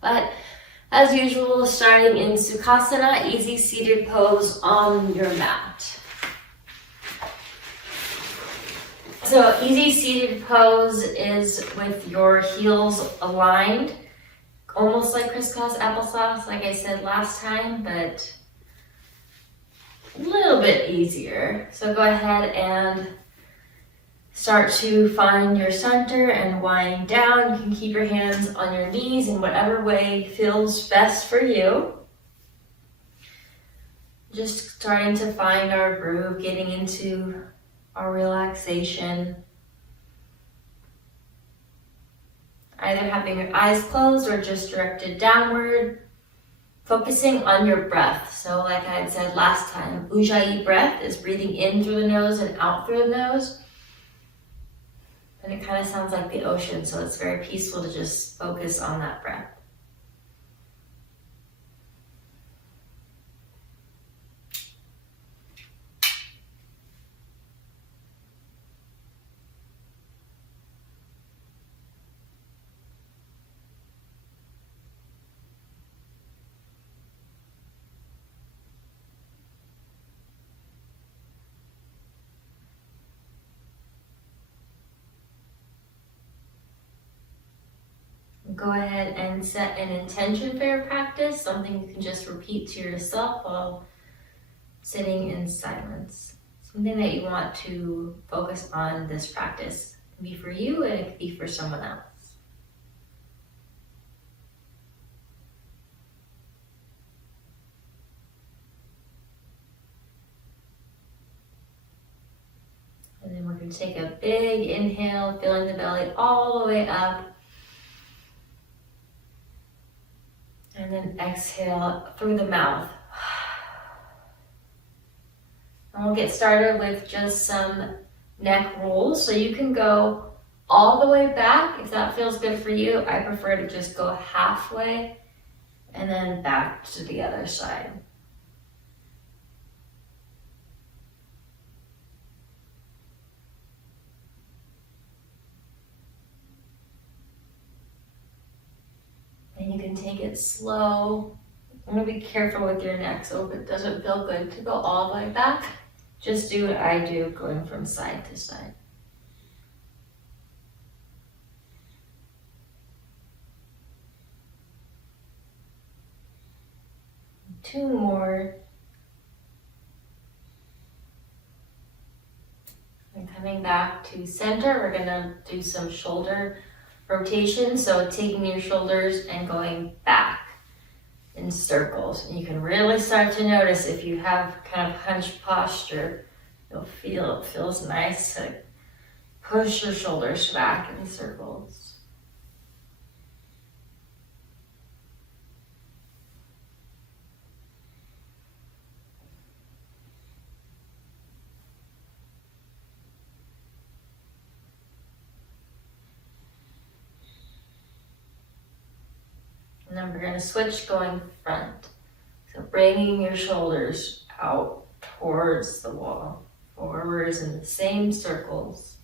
But as usual, starting in Sukhasana, easy seated pose on your mat. So easy seated pose is with your heels aligned, almost like crisscross applesauce, like I said last time, but a little bit easier. So go ahead and start to find your center and wind down. You can keep your hands on your knees in whatever way feels best for you. Just starting to find our groove, getting into our relaxation. Either having your eyes closed or just directed downward. Focusing on your breath. So like I had said last time, Ujjayi breath is breathing in through the nose and out through the nose. And it kind of sounds like the ocean, so it's very peaceful to just focus on that breath. Go ahead and set an intention for your practice, something you can just repeat to yourself while sitting in silence. Something that you want to focus on this practice. It can be for you and it can be for someone else. And then we're going to take a big inhale, filling the belly all the way up. And then exhale through the mouth. And we'll get started with just some neck rolls. So you can go all the way back if that feels good for you. I prefer to just go halfway and then back to the other side. And you can take it slow. I'm going to be careful with your neck, so if it doesn't feel good to go all the way back, just do what I do, going from side to side. Two more. And coming back to center, we're going to do some shoulder rotation. So taking your shoulders and going back in circles. And you can really start to notice if you have kind of hunched posture, you'll feel it feels nice to push your shoulders back in circles. And then we're going to switch going front. So bringing your shoulders out towards the wall, forwards in the same circles.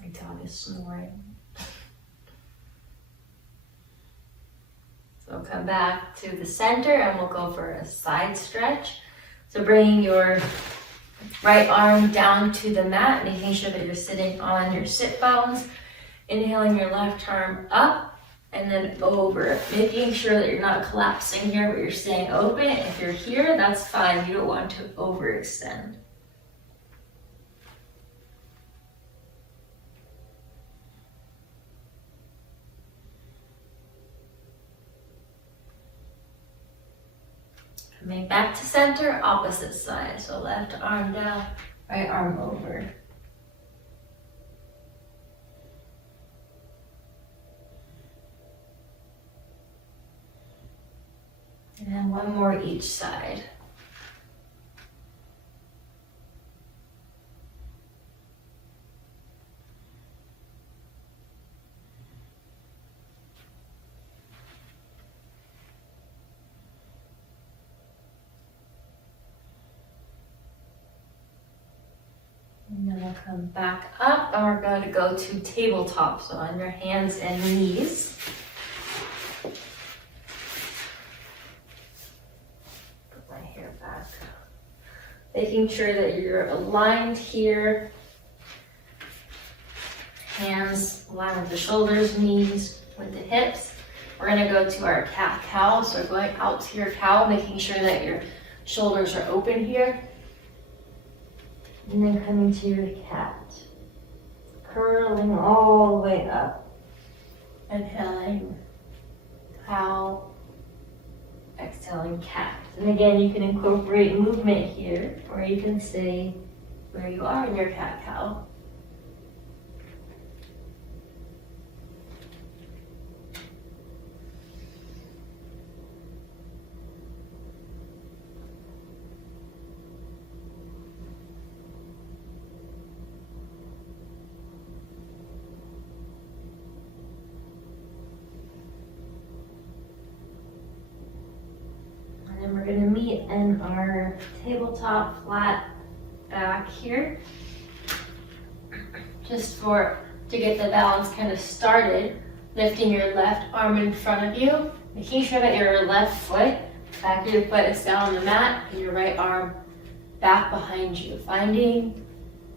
My dog is snoring. So come back to the center and we'll go for a side stretch. So bringing your right arm down to the mat, making sure that you're sitting on your sit bones. Inhaling your left arm up and then over. Making sure that you're not collapsing here, but you're staying open. If you're here, that's fine. You don't want to overextend. Coming back to center, opposite side. So left arm down, right arm over. And then one more each side. come back up and we're going to go to tabletop. So on your hands and knees. Put my hair back. Making sure that you're aligned here. Hands aligned with the shoulders, knees with the hips. We're gonna go to our cat-cow. So going out to your cow, making sure that your shoulders are open here. And then coming to your cat. Curling all the way up. Inhaling cow. Exhaling cat. And again, you can incorporate movement here, or you can stay where you are in your cat-cow. And we're going to meet in our tabletop flat back here. Just to get the balance kind of started, lifting your left arm in front of you, making sure that your left foot, back of your foot is down on the mat, and your right arm back behind you, finding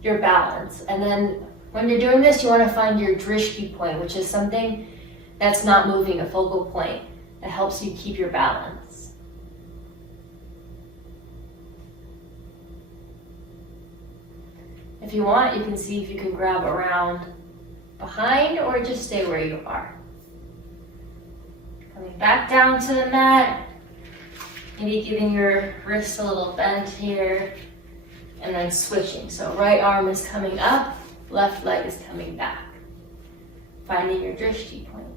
your balance. And then when you're doing this, you want to find your drishti point, which is something that's not moving, a focal point that helps you keep your balance. If you want, you can see if you can grab around behind or just stay where you are. Coming back down to the mat, maybe giving your wrists a little bend here, and then switching. So right arm is coming up, left leg is coming back. Finding your drishti point.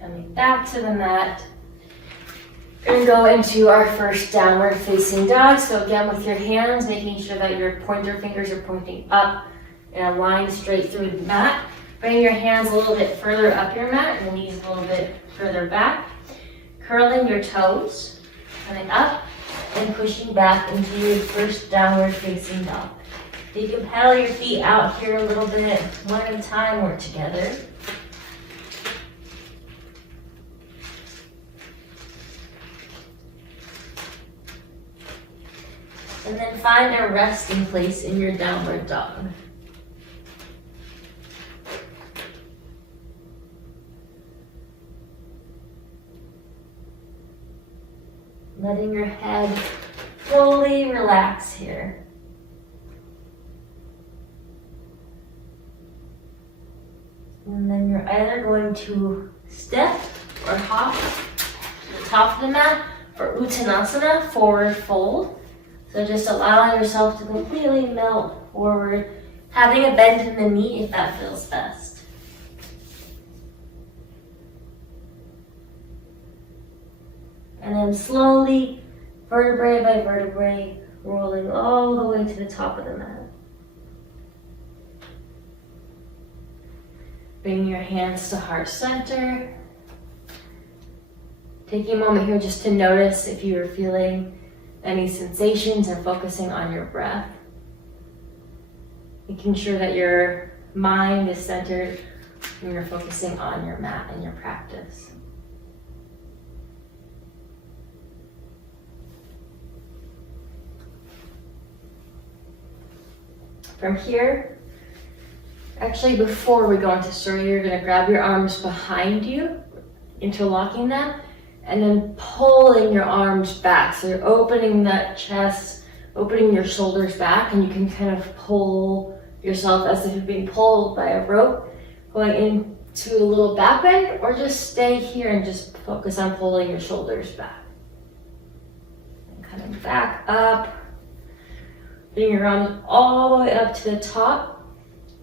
Coming back to the mat. We're going to go into our first downward facing dog. So again, with your hands, making sure that your pointer fingers are pointing up in a line straight through the mat. Bring your hands a little bit further up your mat and the knees a little bit further back. Curling your toes, coming up and pushing back into your first downward facing dog. You can pedal your feet out here a little bit, one at a time or together. And then find a resting place in your downward dog. Letting your head fully relax here. And then you're either going to step or hop to the top of the mat, or Uttanasana, forward fold. So just allowing yourself to completely melt forward, having a bend in the knee if that feels best. And then slowly, vertebrae by vertebrae, rolling all the way to the top of the mat. Bring your hands to heart center. Taking a moment here just to notice if you are feeling any sensations and focusing on your breath. Making sure that your mind is centered when you're focusing on your mat and your practice. From here, actually before we go into Surya, you're going to grab your arms behind you, interlocking them, and then pulling your arms back. So you're opening that chest, opening your shoulders back, and you can kind of pull yourself as if you're being pulled by a rope, going into a little back bend, or just stay here and just focus on pulling your shoulders back. And coming back up, bring your arms all the way up to the top,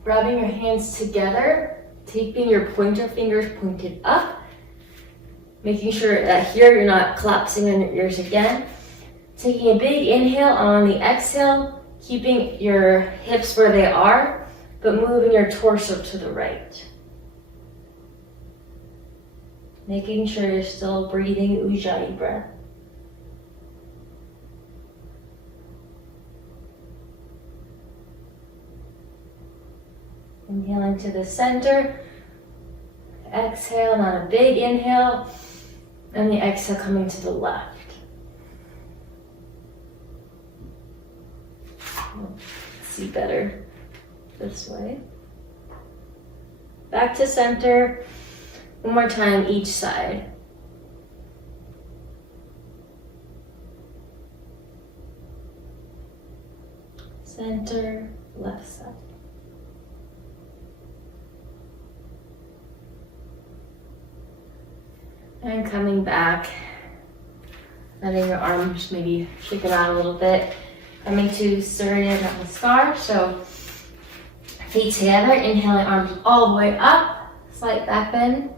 grabbing your hands together, keeping your pointer fingers pointed up, making sure that here you're not collapsing on your ears again. Taking a big inhale on the exhale, keeping your hips where they are, but moving your torso to the right. Making sure you're still breathing Ujjayi breath. Inhaling to the center. Exhale, not a big inhale. And the exhale coming to the left. See better this way. Back to center. One more time each side. Center, left side. And coming back, letting your arms maybe shake it out a little bit. Coming to Surya Namaskar, so feet together, inhaling arms all the way up, slight back bend,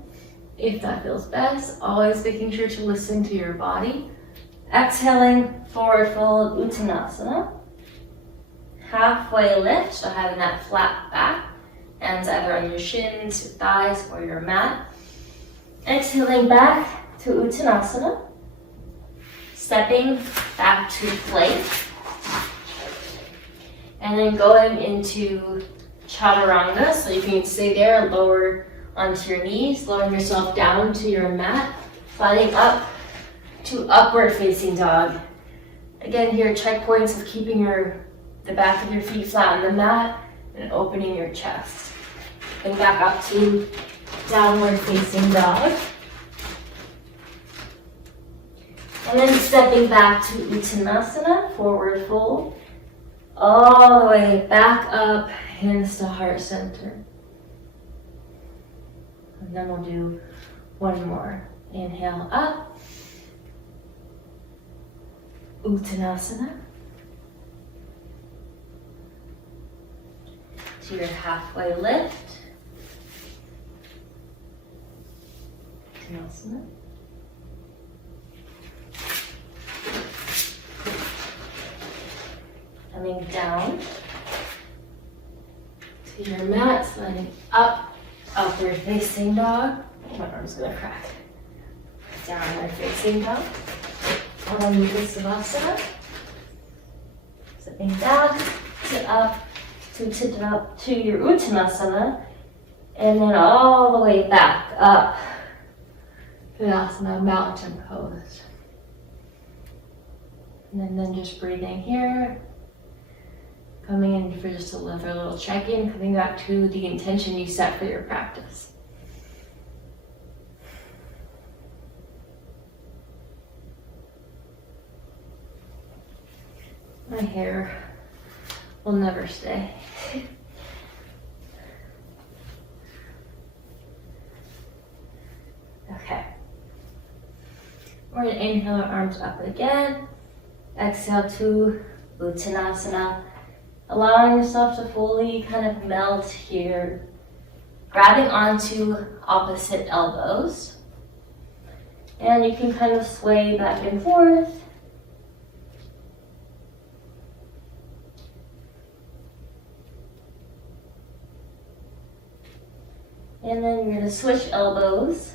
if that feels best. Always making sure to listen to your body. Exhaling, forward fold, Uttanasana. Halfway lift, so having that flat back, hands either on your shins, your thighs, or your mat. Exhaling back to Uttanasana. Stepping back to plank. And then going into Chaturanga, so you can stay there, lower onto your knees, lowering yourself down to your mat, sliding up to upward facing dog. Again, here, checkpoints of keeping the back of your feet flat on the mat and opening your chest. And back up to downward facing dog. And then stepping back to Uttanasana, forward fold. All the way back up, hands to heart center. And then we'll do one more. Inhale up. Uttanasana. To your halfway lift. Uttanasana. Coming down to your mat, sliding up, upward facing dog. My arm's gonna crack. Downward facing dog. Mudra Savasana. Stepping back to up to your Uttanasana, and then all the way back up. Tadasana, mountain pose. And then just breathing here. Coming in for just a little check-in, coming back to the intention you set for your practice. My hair will never stay. Okay. We're gonna inhale our arms up again. Exhale to Uttanasana. Allowing yourself to fully kind of melt here. Grabbing onto opposite elbows. And you can kind of sway back and forth. And then you're going to switch elbows.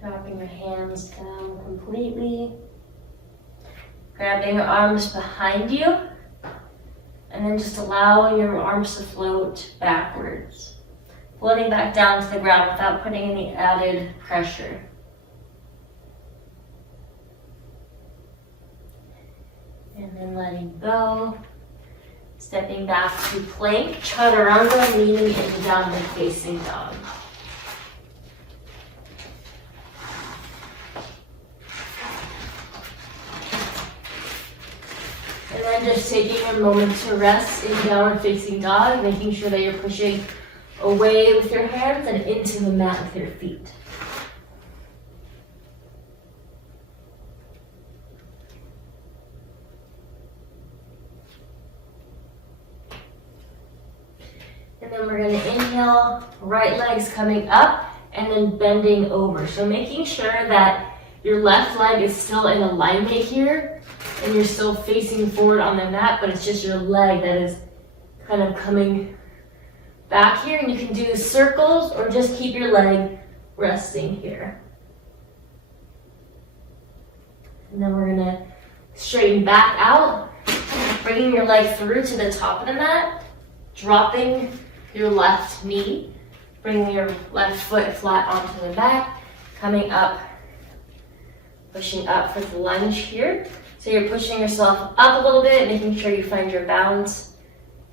Dropping your hands down completely. Grabbing your arms behind you. And then just allowing your arms to float backwards. Floating back down to the ground without putting any added pressure. And then letting go. Stepping back to plank, chaturanga, leaning into downward facing dog. And then just taking a moment to rest in downward facing dog, making sure that you're pushing away with your hands and into the mat with your feet. And then we're going to inhale inhale, right leg's coming up and then bending over. So making sure that your left leg is still in alignment here and you're still facing forward on the mat, but it's just your leg that is kind of coming back here. And you can do circles or just keep your leg resting here. And then we're gonna straighten back out, bringing your leg through to the top of the mat, dropping your left knee, bringing your left foot flat onto the mat, coming up, pushing up for the lunge here. So you're pushing yourself up a little bit, making sure you find your balance,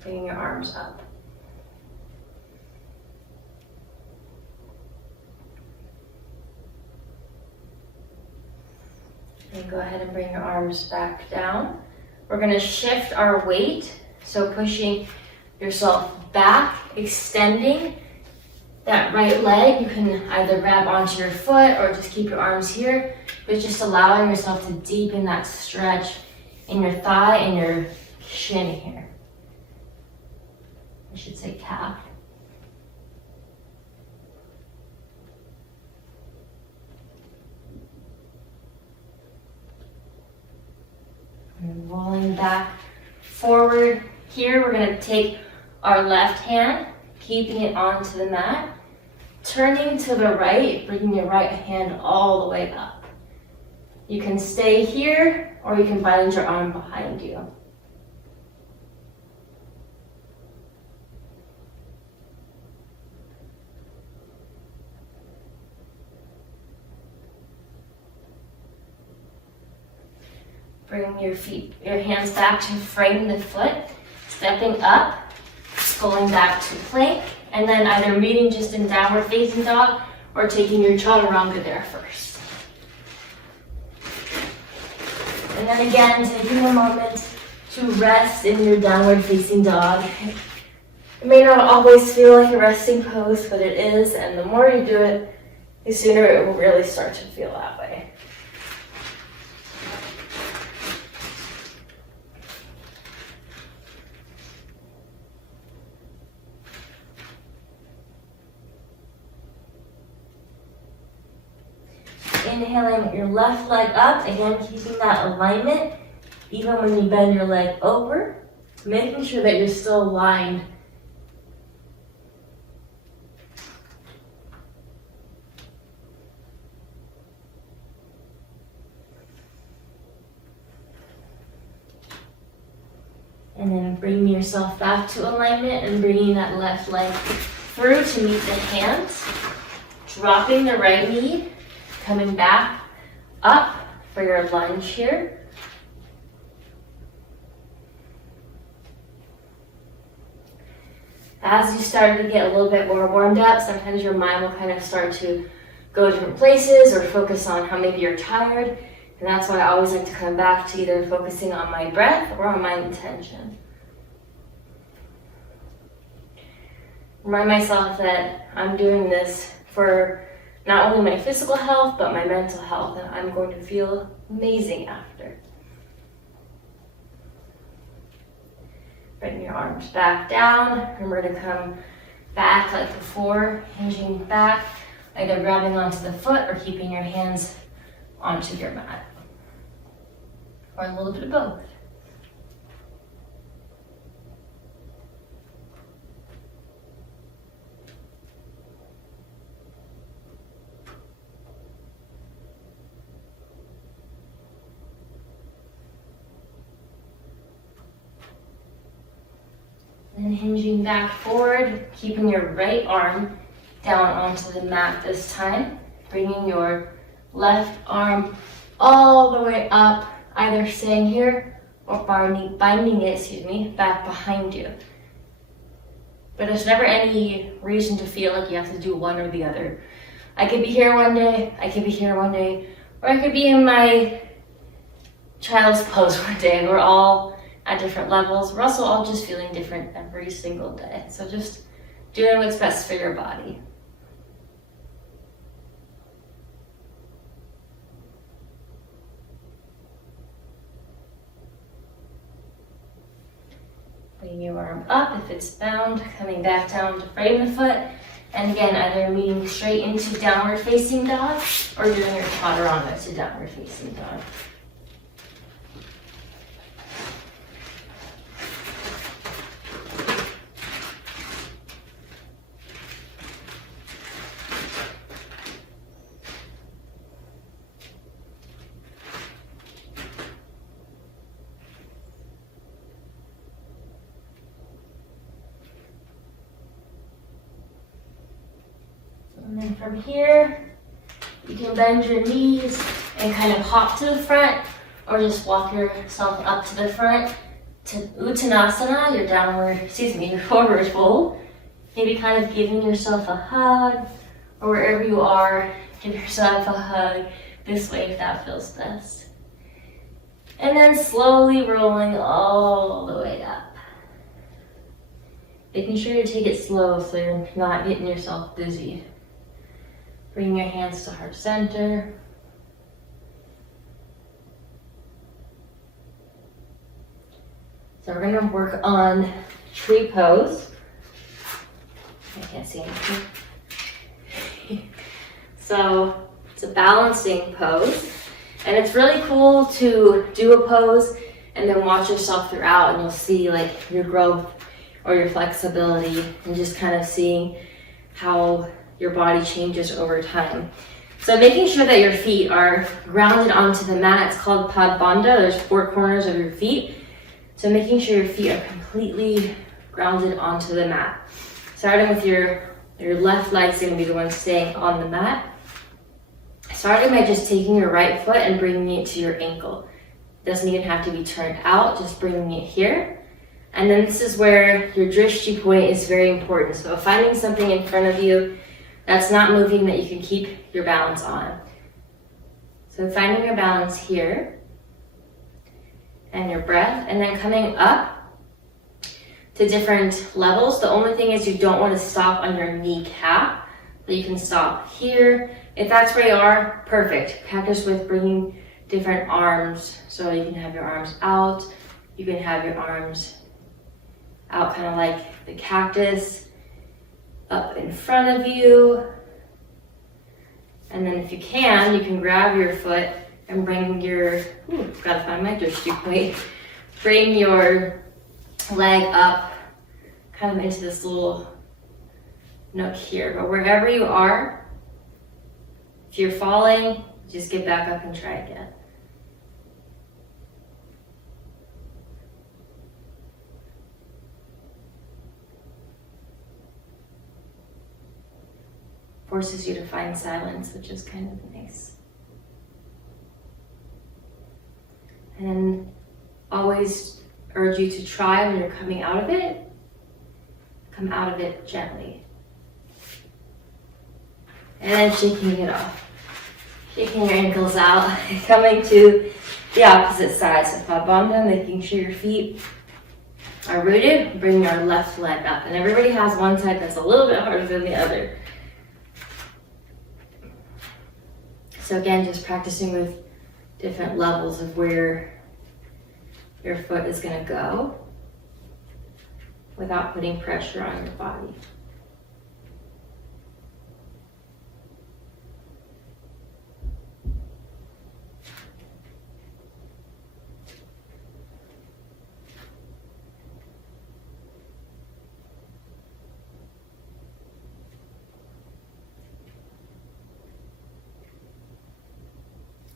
bringing your arms up. And go ahead and bring your arms back down. We're gonna shift our weight, so pushing yourself back, extending that right leg. You can either grab onto your foot or just keep your arms here, but just allowing yourself to deepen that stretch in your thigh and your shin here. I should say calf. And rolling back forward. Here we're going to take our left hand, keeping it onto the mat, turning to the right, bringing your right hand all the way up. You can stay here or you can bind your arm behind you. Bring your hands back to frame the foot, stepping up, going back to plank, and then either meeting just in downward facing dog or taking your chaturanga there first. And then again, taking a moment to rest in your downward facing dog. It may not always feel like a resting pose, but it is, and the more you do it, the sooner it will really start to feel that way. Inhaling your left leg up, again keeping that alignment, even when you bend your leg over, making sure that you're still aligned. And then bringing yourself back to alignment and bringing that left leg through to meet the hands, dropping the right knee, coming back up for your lunge here. As you start to get a little bit more warmed up, sometimes your mind will kind of start to go different places or focus on how maybe you're tired. And that's why I always like to come back to either focusing on my breath or on my intention. Remind myself that I'm doing this for not only my physical health, but my mental health, and I'm going to feel amazing after. Bring your arms back down. Remember to come back like before, hinging back, either grabbing onto the foot or keeping your hands onto your mat. Or a little bit of both. And hinging back forward, keeping your right arm down onto the mat this time. Bringing your left arm all the way up, either staying here or binding it, back behind you. But there's never any reason to feel like you have to do one or the other. I could be here one day, I could be here one day, or I could be in my child's pose one day. We're all at different levels. We're also all just feeling different every single day. So just doing what's best for your body. Bring your arm up if it's bound, coming back down to frame the foot. And again, either meeting straight into downward facing dog or doing your chaturanga to downward facing dog. And then from here, you can bend your knees and kind of hop to the front or just walk yourself up to the front to Uttanasana, your forward fold. Maybe kind of giving yourself a hug or wherever you are, give yourself a hug this way if that feels best. And then slowly rolling all the way up. Making sure you take it slow so you're not getting yourself dizzy. Bring your hands to heart center. So we're going to work on tree pose. I can't see anything. So it's a balancing pose. And it's really cool to do a pose and then watch yourself throughout, and you'll see like your growth or your flexibility and just kind of seeing how your body changes over time. So making sure that your feet are grounded onto the mat. It's called Padbandha. There's 4 corners of your feet. So making sure your feet are completely grounded onto the mat. Starting with your left leg's gonna be the one staying on the mat. Starting by just taking your right foot and bringing it to your ankle. Doesn't even have to be turned out, just bringing it here. And then this is where your drishti point is very important. So finding something in front of you that's not moving that you can keep your balance on. So finding your balance here and your breath, and then coming up to different levels. The only thing is you don't want to stop on your kneecap, but you can stop here. If that's where you are, perfect. Practice with bringing different arms. So you can have your arms out, you can have your arms out kind of like the cactus, up in front of you. And then if you can grab your foot and bring your, gotta find my drishti point. Bring your leg up kind of into this little nook here. But wherever you are, if you're falling, just get back up and try again. Forces you to find silence, which is kind of nice. And always urge you to try when you're coming out of it, come out of it gently. And then shaking it off. Shaking your ankles out, coming to the opposite side. So Padbandha, making sure your feet are rooted, bring your left leg up. And everybody has one side that's a little bit harder than the other. So again, just practicing with different levels of where your foot is going to go without putting pressure on your body.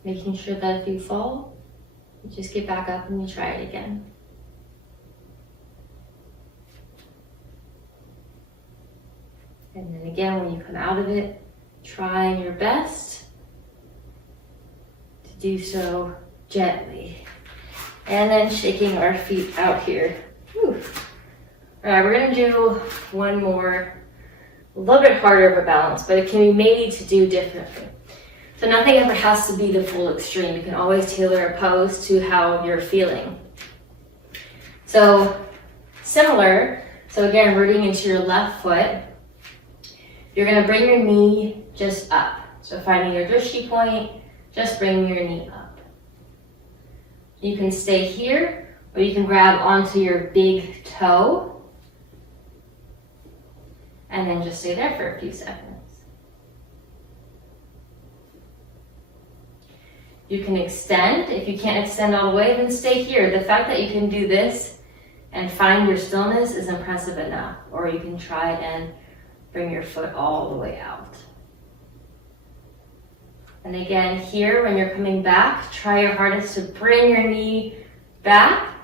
Making sure that if you fall, you just get back up and you try it again. And then again, when you come out of it, trying your best to do so gently. And then shaking our feet out here. Whew. All right, we're gonna do one more, a little bit harder of a balance, but it can be made to do differently. So nothing ever has to be the full extreme. You can always tailor a pose to how you're feeling. So similar, so again, rooting into your left foot, you're gonna bring your knee just up. So finding your drishti point, just bring your knee up. You can stay here, or you can grab onto your big toe and then just stay there for a few seconds. You can extend. If you can't extend all the way, then stay here. The fact that you can do this and find your stillness is impressive enough. Or you can try and bring your foot all the way out. And again, here, when you're coming back, try your hardest to bring your knee back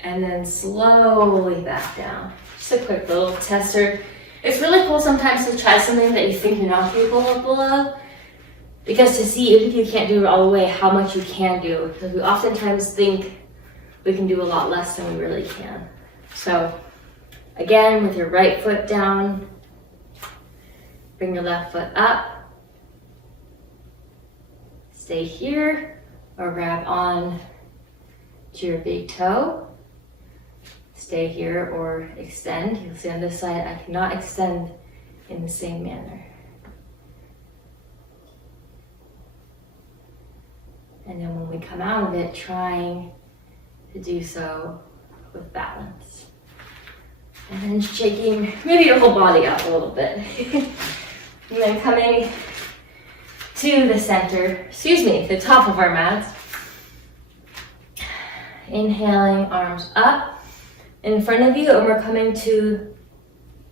and then slowly back down. Just a quick little tester. It's really cool sometimes to try something that you think you're not capable of, because to see, even if you can't do it all the way, how much you can do. Because we oftentimes think we can do a lot less than we really can. So again, with your right foot down, bring your left foot up. Stay here or grab on to your big toe. Stay here or extend. You'll see on this side, I cannot extend in the same manner. And then when we come out of it, trying to do so with balance. And then shaking maybe your whole body up a little bit. And then coming to the center, the top of our mats. Inhaling, arms up in front of you, and we're coming to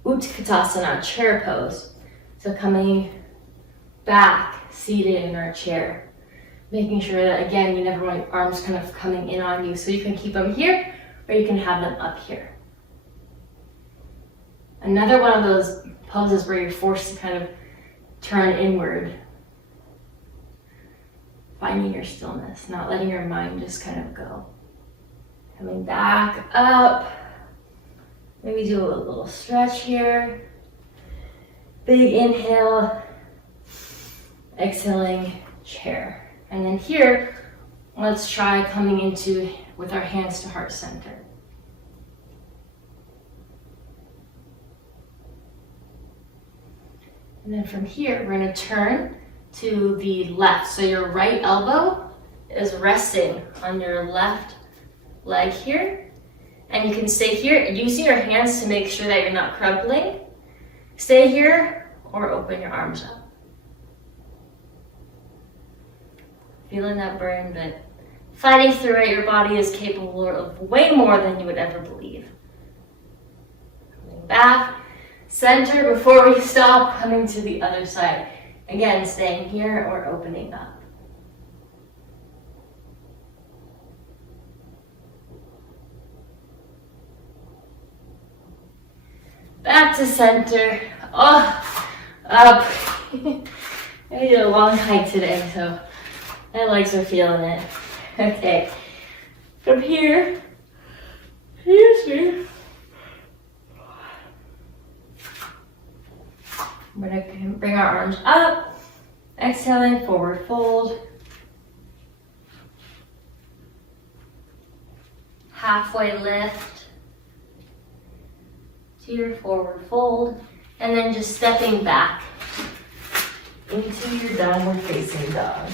Utkatasana, chair pose. So coming back, seated in our chair. Making sure that, again, you never want your arms kind of coming in on you. So you can keep them here, or you can have them up here. Another one of those poses where you're forced to kind of turn inward. Finding your stillness, not letting your mind just kind of go. Coming back up. Maybe do a little stretch here. Big inhale. Exhaling, chair. And then here, let's try coming into with our hands to heart center. And then from here, we're going to turn to the left. So your right elbow is resting on your left leg here. And you can stay here using your hands to make sure that you're not crumpling. Stay here or open your arms up. Feeling that burn, but fighting through it. Your body is capable of way more than you would ever believe. Coming back, center before we stop, coming to the other side. Again, staying here or opening up. Back to center. Oh, up. I did a long hike today, so my legs are feeling it. Okay. From here, excuse me. We're going to bring our arms up. Exhaling, forward fold. Halfway lift to your forward fold. And then just stepping back into your downward facing dog.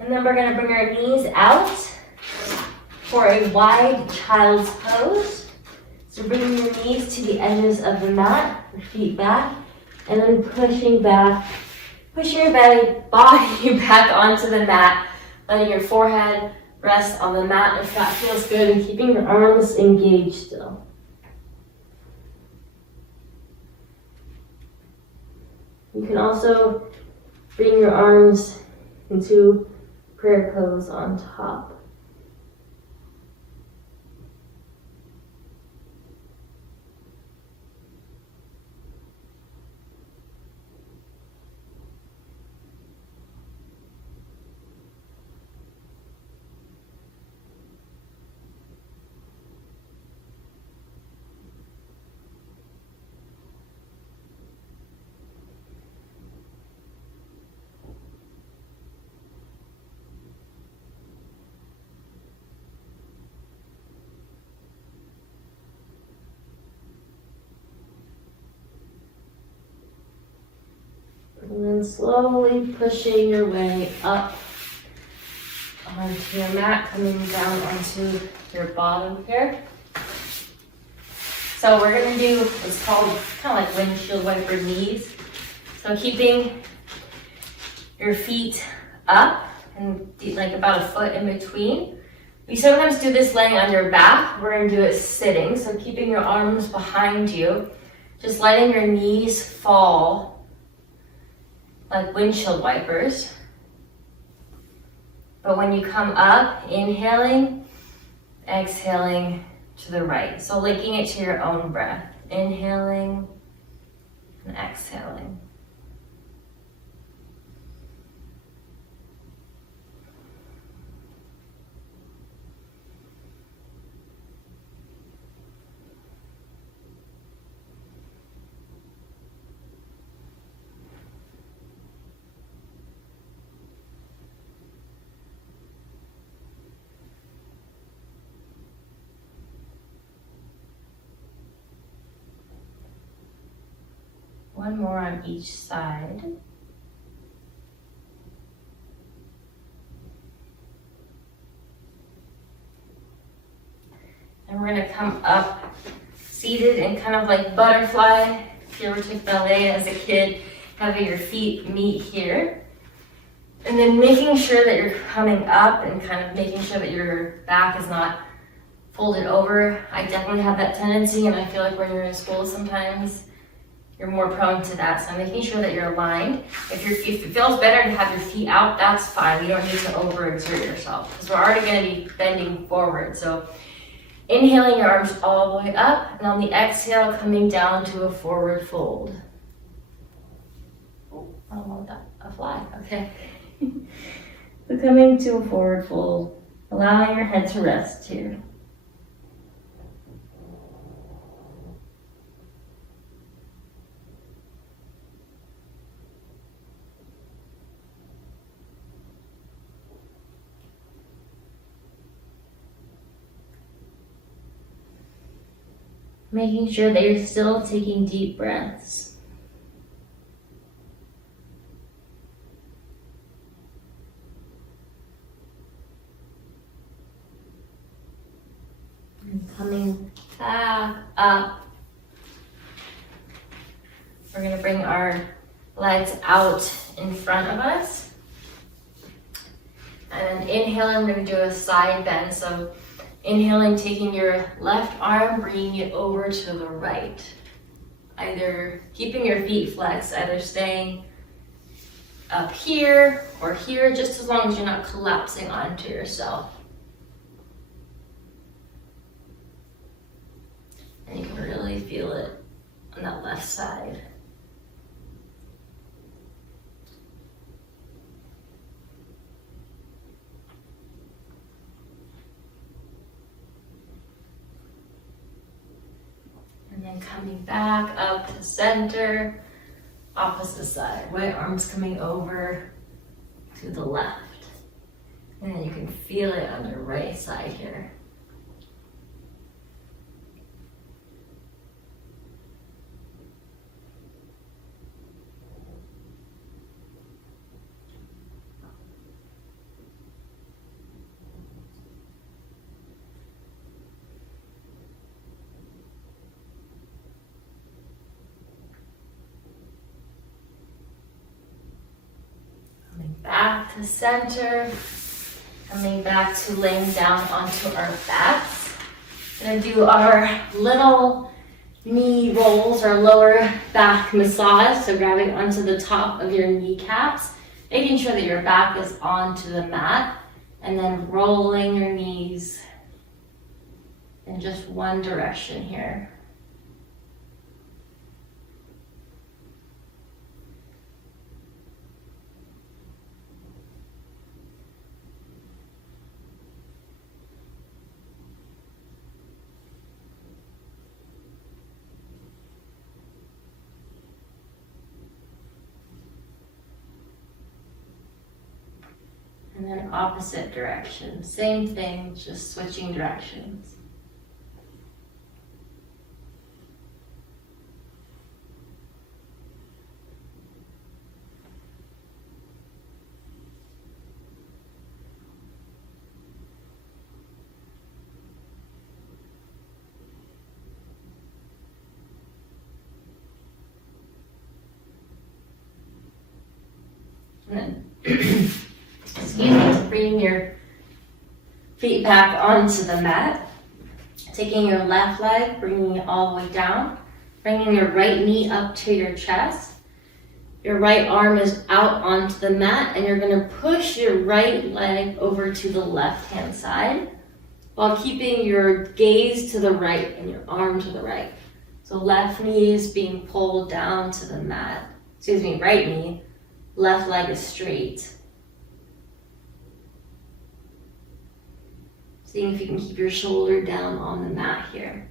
And then we're going to bring our knees out for a wide child's pose. So bringing your knees to the edges of the mat, your feet back, and then pushing your body back onto the mat, letting your forehead rest on the mat if that feels good, and keeping your arms engaged still. You can also bring your arms into prayer pose on top. And then slowly pushing your way up onto your mat, coming down onto your bottom here. So we're gonna do what's called kind of like windshield wiper knees. So keeping your feet up and like about a foot in between. We sometimes do this laying on your back. We're gonna do it sitting. So keeping your arms behind you, just letting your knees fall like windshield wipers. But when you come up, inhaling, exhaling to the right. So linking it to your own breath. Inhaling and exhaling. One more on each side. And we're gonna come up seated and kind of like butterfly. If you ever took ballet as a kid, having your feet meet here. And then making sure that you're coming up and kind of making sure that your back is not folded over. I definitely have that tendency, and I feel like when you're in school sometimes, you're more prone to that. So making sure that you're aligned. If it feels better to have your feet out, that's fine. You don't need to overexert yourself because we're already gonna be bending forward. So inhaling your arms all the way up, and on the exhale, coming down to a forward fold. Oh, I don't want that, a fly, okay. So coming to a forward fold, allowing your head to rest here. Making sure that you're still taking deep breaths. And coming back up. We're going to bring our legs out in front of us. And then inhaling, we're going to do a side bend. So inhaling, taking your left arm, bringing it over to the right. Either keeping your feet flexed, either staying up here or here, just as long as you're not collapsing onto yourself. And you can really feel it on that left side. And then coming back up to center, opposite side. Right arm's coming over to the left. And then you can feel it on the right side here. Back to center, coming back to laying down onto our backs. Gonna do our little knee rolls or lower back massage. So grabbing onto the top of your kneecaps, making sure that your back is onto the mat, and then rolling your knees in just one direction here. And then opposite direction. Same thing, just switching directions. And then, excuse me, bringing your feet back onto the mat. Taking your left leg, bringing it all the way down. Bringing your right knee up to your chest. Your right arm is out onto the mat, and you're gonna push your right leg over to the left-hand side while keeping your gaze to the right and your arm to the right. So left knee is being pulled down to the mat. Excuse me, right knee. Left leg is straight. Seeing if you can keep your shoulder down on the mat here.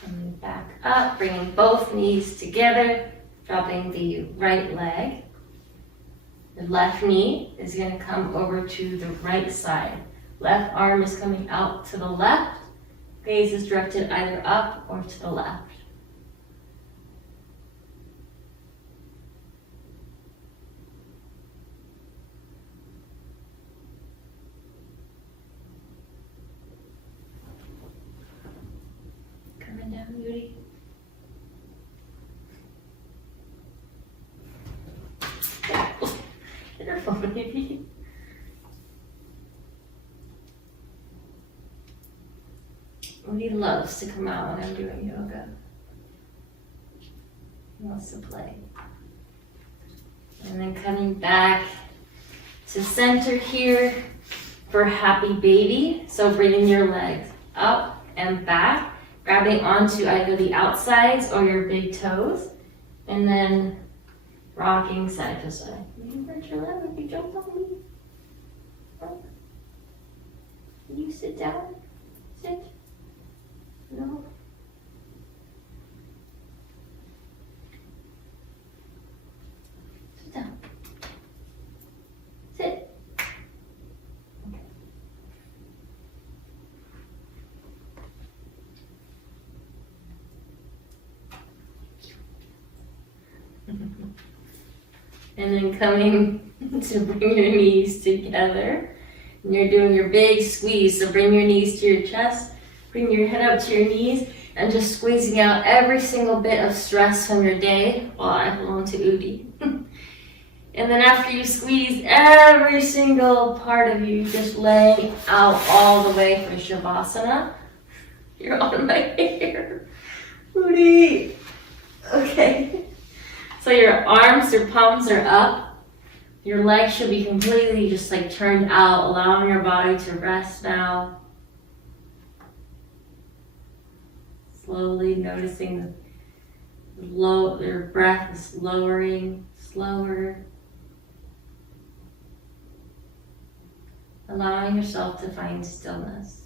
Coming back up, bringing both knees together, dropping the right leg. The left knee is going to come over to the right side. Left arm is coming out to the left. Gaze is directed either up or to the left. Coming down, beauty. Careful, baby. He loves to come out when I'm doing yoga. He wants to play. And then coming back to center here for happy baby. So bringing your legs up and back, grabbing onto either the outsides or your big toes, and then rocking side to side. You hurt your leg if you jump on me. Can you sit down? Sit. No. Sit down. Sit. Okay. And then coming to bring your knees together. And you're doing your big squeeze. So bring your knees to your chest. Bring your head up to your knees and just squeezing out every single bit of stress from your day while I hold on to Udi. And then after you squeeze every single part of you, just laying out all the way for Shavasana. You're on my hair. Udi. Okay. So your arms, your palms are up. Your legs should be completely just like turned out, allowing your body to rest now. Slowly noticing your breath is lowering, slower. Allowing yourself to find stillness.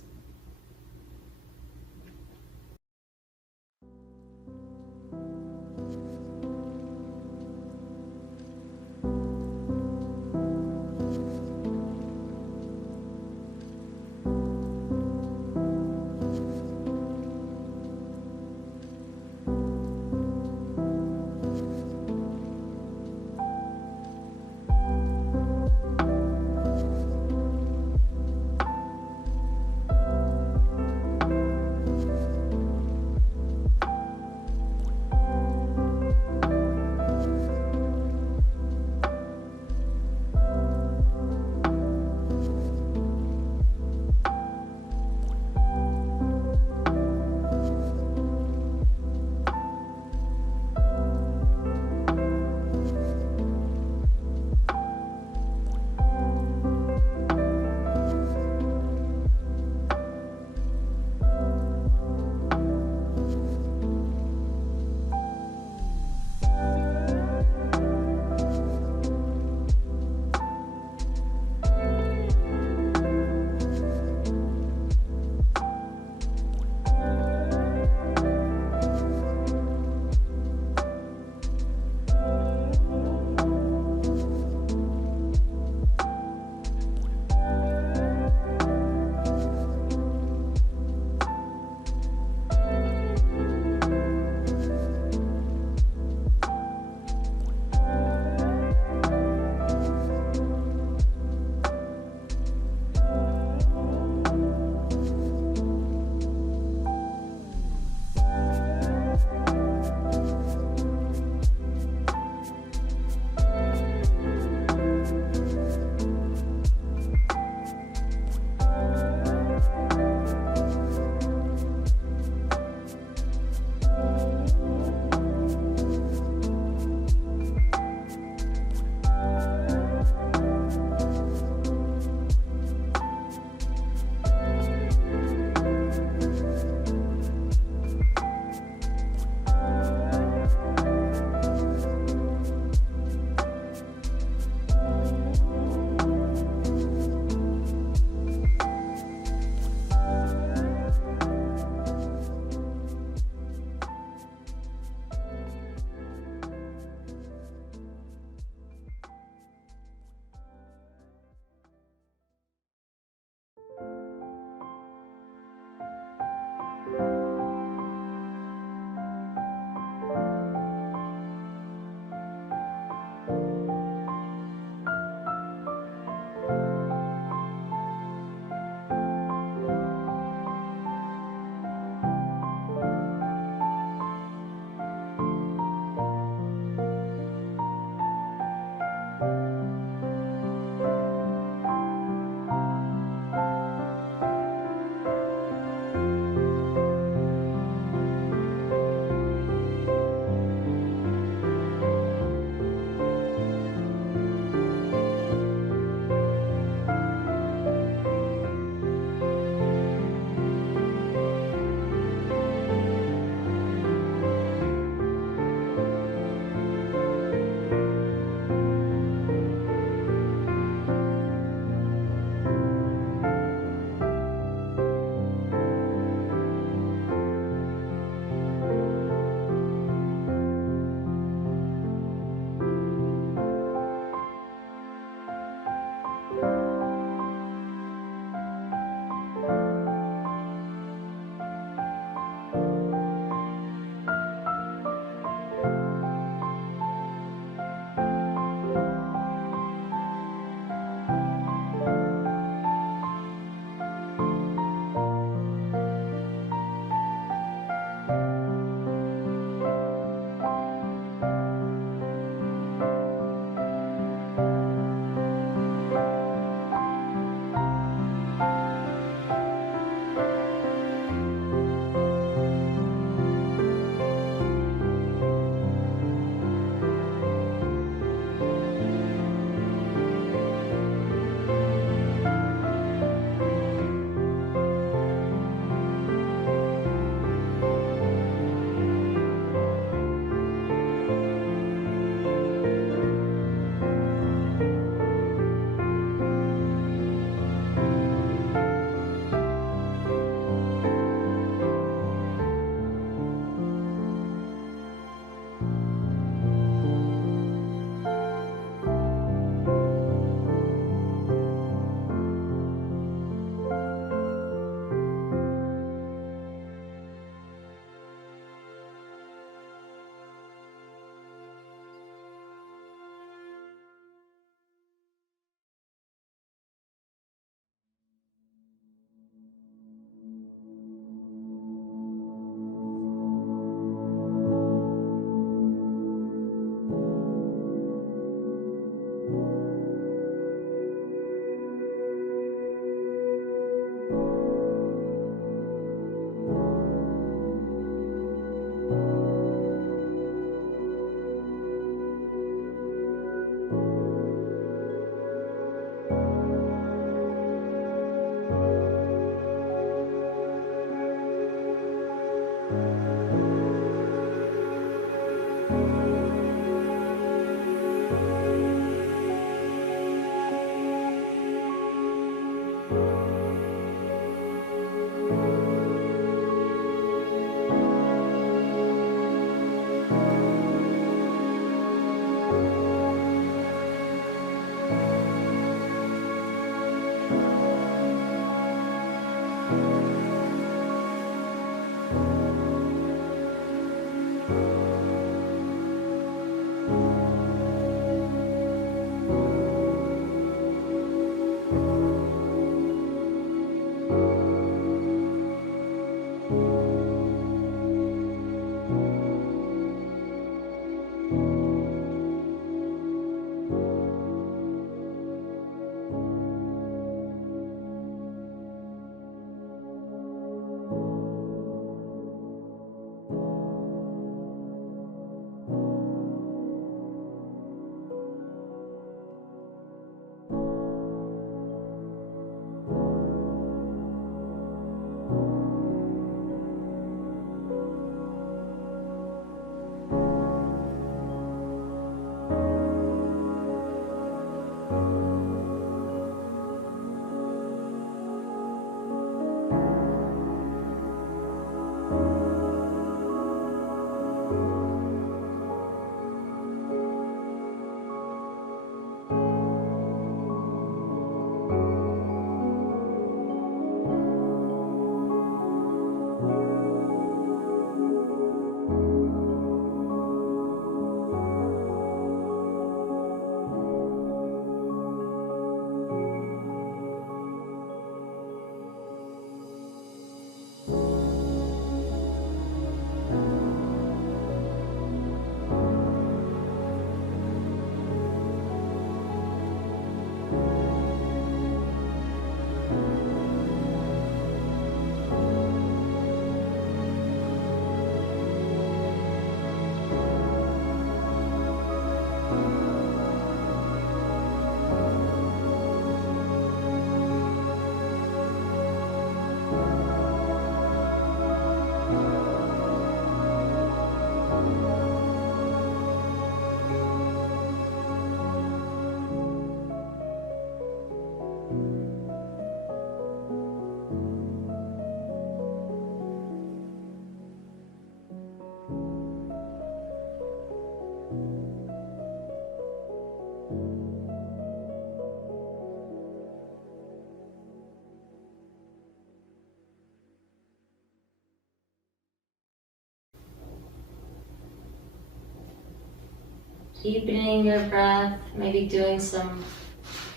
Deepening your breath, maybe doing some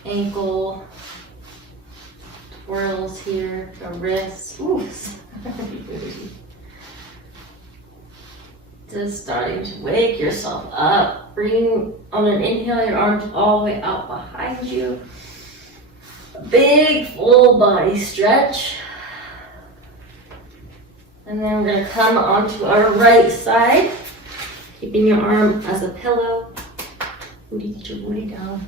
ankle twirls here, the wrists. Ooh, just starting to wake yourself up. Bring on an inhale your arms all the way out behind you. A big full body stretch. And then we're gonna come onto our right side, keeping your arm as a pillow. Booty, get your booty down.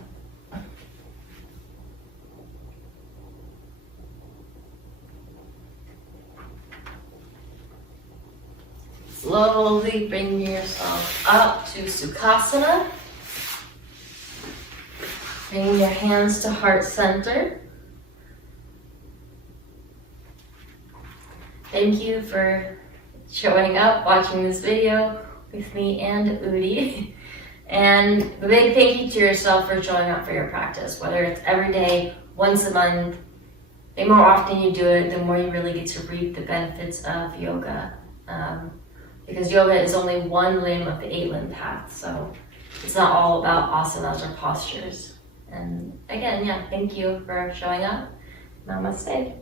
Slowly bring yourself up to Sukhasana. Bring your hands to heart center. Thank you for showing up, watching this video with me and Udi. And a big thank you to yourself for showing up for your practice, whether it's every day, once a month. The more often you do it, the more you really get to reap the benefits of yoga. Because yoga is only one limb of the 8-limb path, so it's not all about asanas or postures. And again, yeah, thank you for showing up. Namaste.